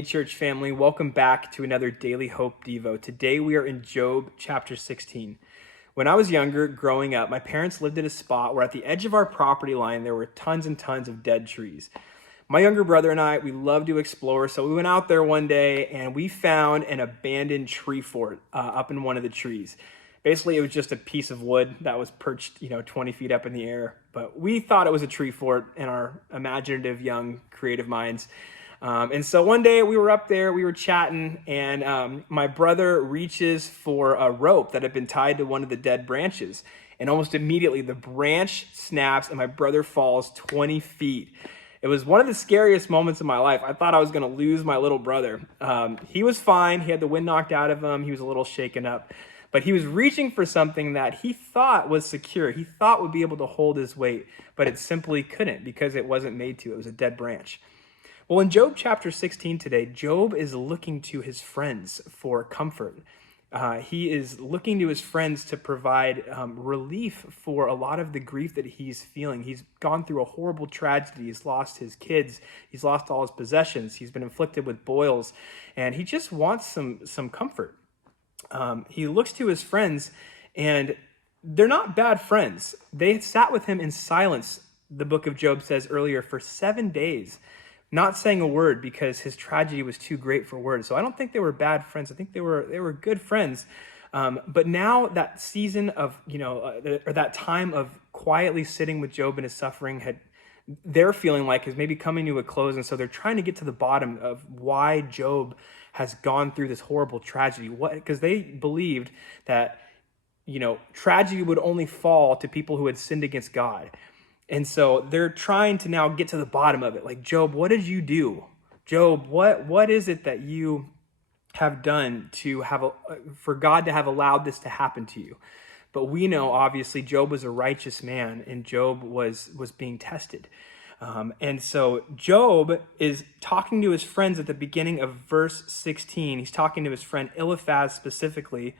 Hey church family, welcome back to another Daily Hope Devo. Today we are in Job chapter 16. When I was younger, growing up, my parents lived at a spot where at the edge of our property line there were tons and tons of dead trees. My younger brother and I, we love to explore, so we went out there one day and we found an abandoned tree fort up in one of the trees. Basically, it was just a piece of wood that was perched, 20 feet up in the air, but we thought it was a tree fort in our imaginative, young, creative minds. And so one day we were up there, we were chatting, and my brother reaches for a rope that had been tied to one of the dead branches. And almost immediately the branch snaps and my brother falls 20 feet. It was one of the scariest moments of my life. I thought I was going to lose my little brother. He was fine. He had the wind knocked out of him. He was a little shaken up. But he was reaching for something that he thought was secure. He thought would be able to hold his weight, but it simply couldn't because it wasn't made to. It was a dead branch. Well, in Job chapter 16 today, Job is looking to his friends for comfort. He is looking to his friends to provide relief for a lot of the grief that he's feeling. He's gone through a horrible tragedy. He's lost his kids. He's lost all his possessions. He's been afflicted with boils, and he just wants some comfort. He looks to his friends, and they're not bad friends. They had sat with him in silence, the book of Job says earlier, for 7 days. Not saying a word because his tragedy was too great for words. So I don't think they were bad friends. I think they were good friends. But now that season of, or that time of quietly sitting with Job and his suffering they're feeling like is maybe coming to a close. And so they're trying to get to the bottom of why Job has gone through this horrible tragedy. Because they believed that, tragedy would only fall to people who had sinned against God. And so they're trying to now get to the bottom of it. Like, Job, what did you do? Job, what is it that you have done for God to have allowed this to happen to you? But we know, obviously, Job was a righteous man, and Job was being tested. And so Job is talking to his friends at the beginning of verse 16. He's talking to his friend Eliphaz specifically.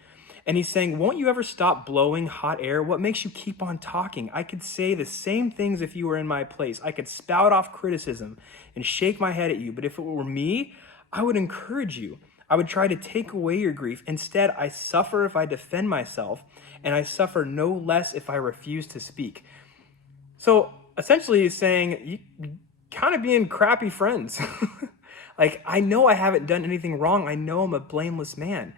And he's saying, won't you ever stop blowing hot air? What makes you keep on talking? I could say the same things if you were in my place. I could spout off criticism and shake my head at you. But if it were me, I would encourage you. I would try to take away your grief. Instead, I suffer if I defend myself, and I suffer no less if I refuse to speak. So essentially he's saying, you kind of being crappy friends. Like, I know I haven't done anything wrong. I know I'm a blameless man.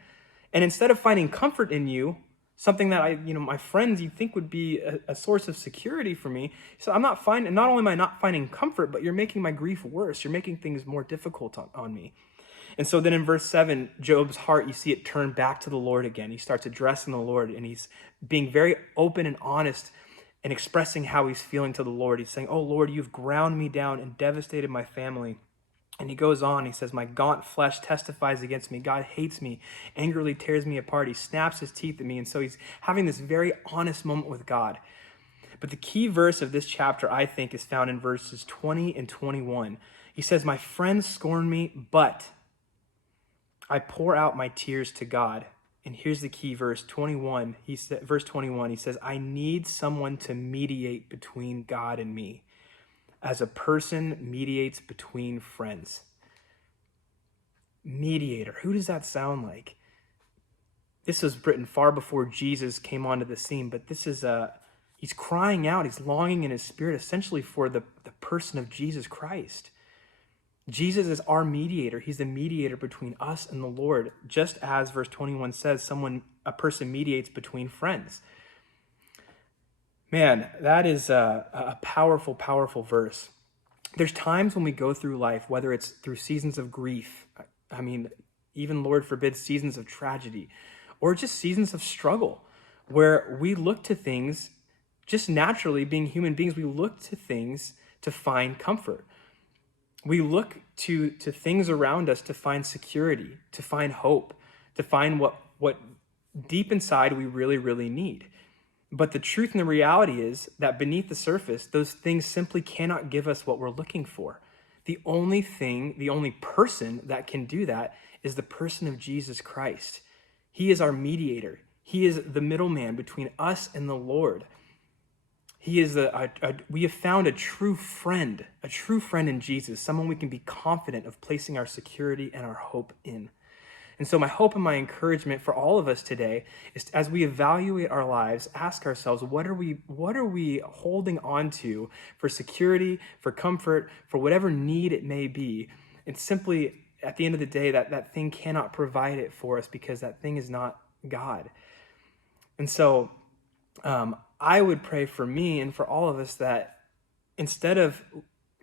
And instead of finding comfort in you, something that my friends, you think would be a source of security for me. So not only am I not finding comfort, but you're making my grief worse. You're making things more difficult on me. And so then in verse 7, Job's heart, you see it turn back to the Lord again. He starts addressing the Lord, and he's being very open and honest and expressing how he's feeling to the Lord. He's saying, oh Lord, you've ground me down and devastated my family. And he goes on, he says, my gaunt flesh testifies against me. God hates me, angrily tears me apart. He snaps his teeth at me. And so he's having this very honest moment with God. But the key verse of this chapter, I think, is found in verses 20 and 21. He says, my friends scorn me, but I pour out my tears to God. And here's the key verse, 21. Verse 21, he says, I need someone to mediate between God and me, as a person mediates between friends. Mediator, who does that sound like? This was written far before Jesus came onto the scene, but this is he's crying out, he's longing in his spirit essentially for the person of Jesus Christ. Jesus is our mediator. He's the mediator between us and the Lord, just as verse 21 says, a person mediates between friends. Man, that is a powerful, powerful verse. There's times when we go through life, whether it's through seasons of grief, even, Lord forbid, seasons of tragedy, or just seasons of struggle, where we look to things, just naturally being human beings, we look to things to find comfort. We look to things around us to find security, to find hope, to find what deep inside we really, really need. But the truth and the reality is that beneath the surface, those things simply cannot give us what we're looking for. The only person that can do that is the person of Jesus Christ. He is our mediator. He is the middleman between us and the Lord. He is we have found a true friend in Jesus, someone we can be confident of placing our security and our hope in. And so my hope and my encouragement for all of us today is as we evaluate our lives, ask ourselves, what are we holding on to for security, for comfort, for whatever need it may be? And simply, at the end of the day, that thing cannot provide it for us because that thing is not God. And so I would pray for me and for all of us that instead of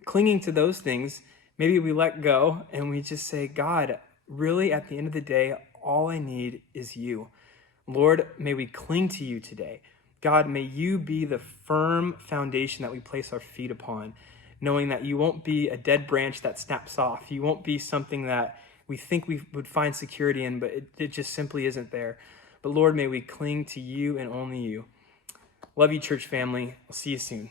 clinging to those things, maybe we let go and we just say, God, really, at the end of the day, all I need is you. Lord, may we cling to you today. God, may you be the firm foundation that we place our feet upon, knowing that you won't be a dead branch that snaps off. You won't be something that we think we would find security in, but it just simply isn't there. But Lord, may we cling to you and only you. Love you, church family. I'll see you soon.